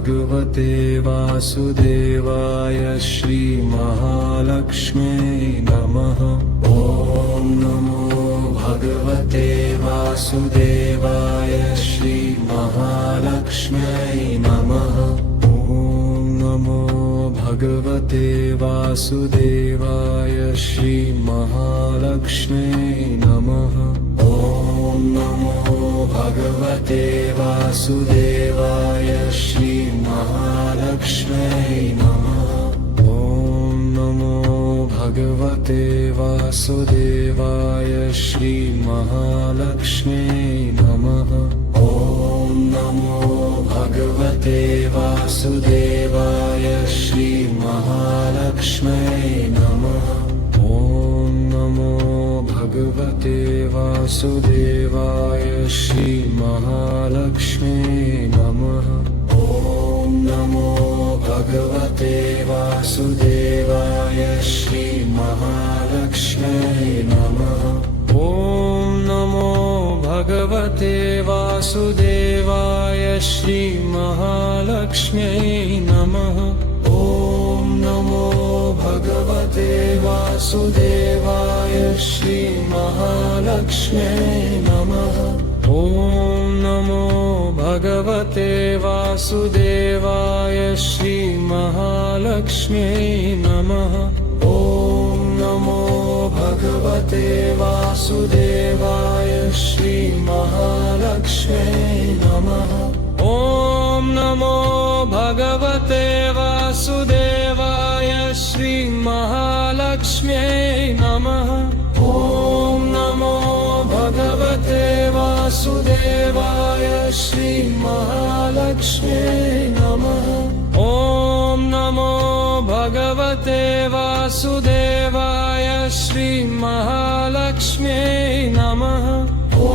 भगवते वासुदेवाय श्रीमहालक्ष्म्यै नमः। ॐ नमो भगवते वासुदेवाय श्रीमहालक्ष्म्यै नमः। ॐ नमो भगवते वासुदेवाय श्रीमहालक्ष्म्यै नमः। ॐ नमो भगवते वासुदेवाय श्रीमहालक्ष्म्यै नमः। ॐ नमो भगवते वासुदेवाय श्रीमहालक्ष्म्यै नमः। ॐ नमो भगवते वासुदेवाय श्रीमहालक्ष्म्यै नमः। ॐ नमो भगवते वासुदेवाय श्रीमहालक्ष्म्यै नमः। ॐ नमो भगवते वासुदेवाय श्रीमहालक्ष्म्यै नमः। ॐ नमो भगवते वासुदेवाय श्रीमहालक्ष्म्यै नमः। ॐ नमो भगवते वासुदेवाय श्रीमहालक्ष्म्यै नमः। ॐ नमो भगवते वासुदेवाय श्रीमहालक्ष्म्यै नमः। ॐ नमो भगवते वासुदेवाय श्रीमहालक्ष्म्यै नमः। ॐ नमो भगवते वासुदेवाय श्रीमहालक्ष्म्यै नमः। ॐ नमो भगवते वासुदेवाय श्रीमहालक्ष्म्यै नमः। ॐ नमो भगवते वासुदेवाय श्रीमहालक्ष्म्यै नमः। ॐ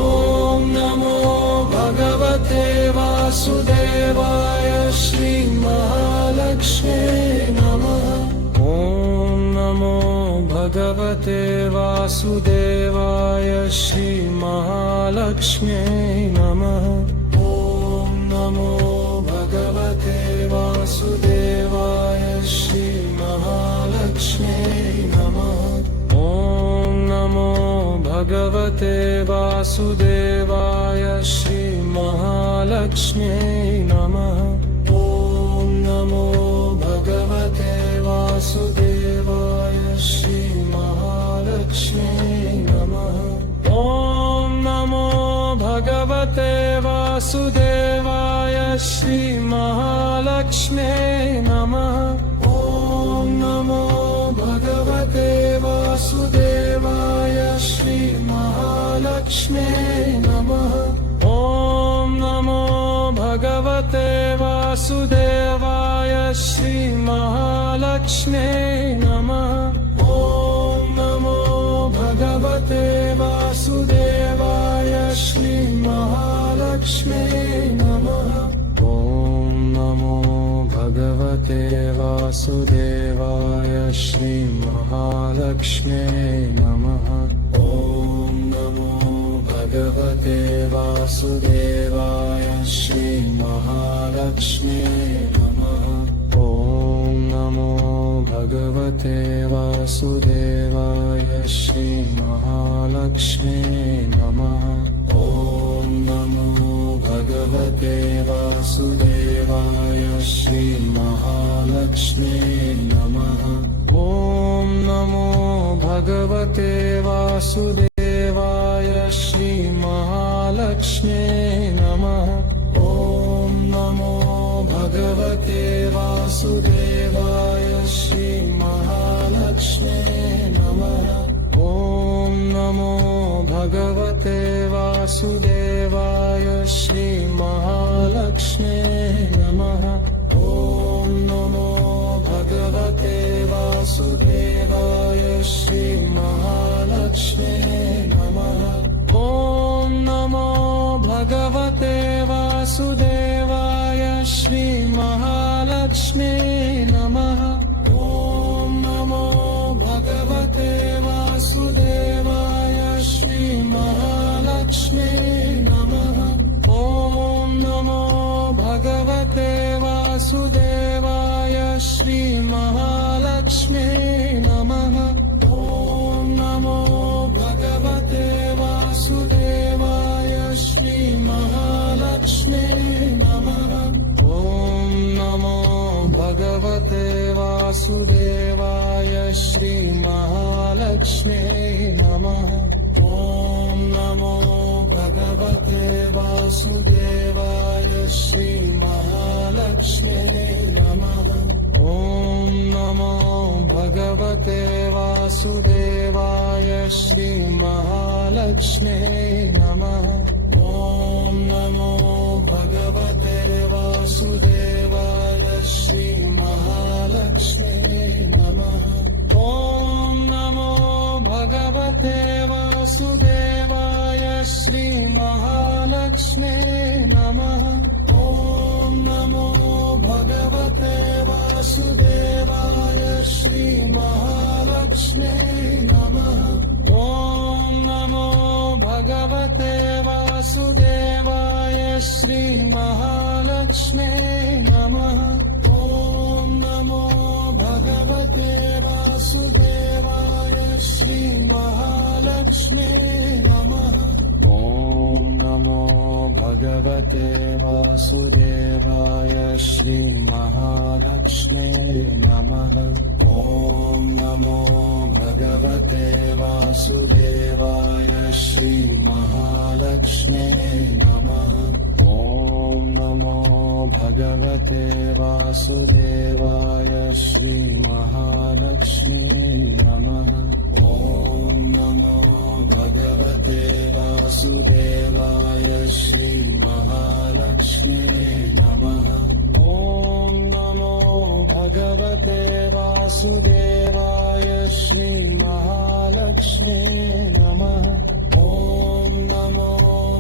नमो भगवते वासुदेवाय श्रीमहालक्ष्म्यै नमः। ॐ नमो भगवते वासुदेवाय श्रीमहालक्ष्म्यै नमः। ॐ नमो भगवते वासुदेवाय श्रीमहालक्ष्म्यै नमः। ॐ नमो भगवते वासुदेवाय श्रीमहालक्ष्म्यै नमः। ॐ नमो भगवते वासुदेवाय श्रीमहालक्ष्म्यै नमः। ॐ नमो भगवते वासुदेवाय श्रीमहालक्ष्म्यै नमः। ॐ नमो भगवते वासुदेवाय श्रीमहालक्ष्म्यै नमः। ॐ नमो भगवते वासुदेवाय श्रीमहालक्ष्म्यै नमः। ॐ नमो भगवते वासुदेवाय श्रीमहालक्ष्म्यै नमः। ॐ नमो भगवते वासुदेवाय श्रीमहालक्ष्म्यै नमः। ॐ नमो भगवते वासुदेवाय श्रीमहालक्ष्म्यै नमः। ॐ नमो भगवते वासुदेवाय श्रीमहालक्ष्म्यै नमः। ॐ नमो भगवते वासुदेवाय श्रीमहालक्ष्म्यै नमः। ॐ नमो भगवते वासुदेवाय श्रीमहालक्ष्म्यै नमः। ॐ नमो भगवते वासुदेवाय श्रीमहालक्ष्म्यै नमः। ॐ नमो भगवते वासुदेवाय श्रीमहालक्ष्म्यै नमः। ॐ नमो भगवते वासुदेवाय श्रीमहालक्ष्म्यै नमः। ॐ नमो भगवते वासुदेवाय श्रीमहालक्ष्म्यै नमः। ॐ नमो भगवते वासुदेवाय श्रीमहालक्ष्म्यै नमः। ॐ नमो भगवते वासुदेवाय श्रीमहालक्ष्म्यै नमः। ॐ नमो भगवते वासुदेवाय श्रीमहालक्ष्म्यै नमः। ॐ नमो भगवते वासुदेवाय श्रीमहालक्ष्म्यै नमः। ॐ नमो भगवते वासुदेवाय श्रीमहालक्ष्म्यै नमः। ॐ नमो भगवते वासुदेवाय श्रीमहालक्ष्म्यै नमः। ॐ नमो भगवते वासुदेवाय श्रीमहालक्ष्म्यै नमः। ॐ नमो भगवते वासुदेवाय श्रीमहालक्ष्म्यै नमः। ॐ नमो भगवते वासुदेवाय श्रीमहालक्ष्म्यै नमः। ॐ नमो भगवते वासुदेवाय श्रीमहालक्ष्म्यै नमः। ॐ नमो भगवते वासुदेवाय श्रीमहालक्ष्म्यै नमः। ॐ नमो भगवते वासुदेवाय श्रीमहालक्ष्म्यै नमः। ॐ नमो भगवते वासुदेवाय श्रीमहालक्ष्म्यै नमः। ॐ नमो भगवते वासुदेवाय श्रीमहालक्ष्म्यै नमः। ॐ नमो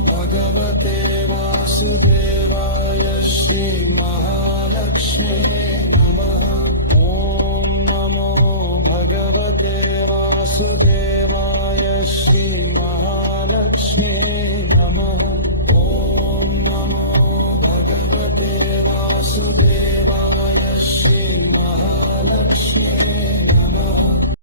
भगवते वासुदेवाय श्रीमहालक्ष्म्यै नमः। ॐ नमो भगवते वासुदेवाय श्रीमहालक्ष्म्यै नमः। ॐ नमो भगवते वासुदेवाय श्रीमहालक्ष्म्यै नमः।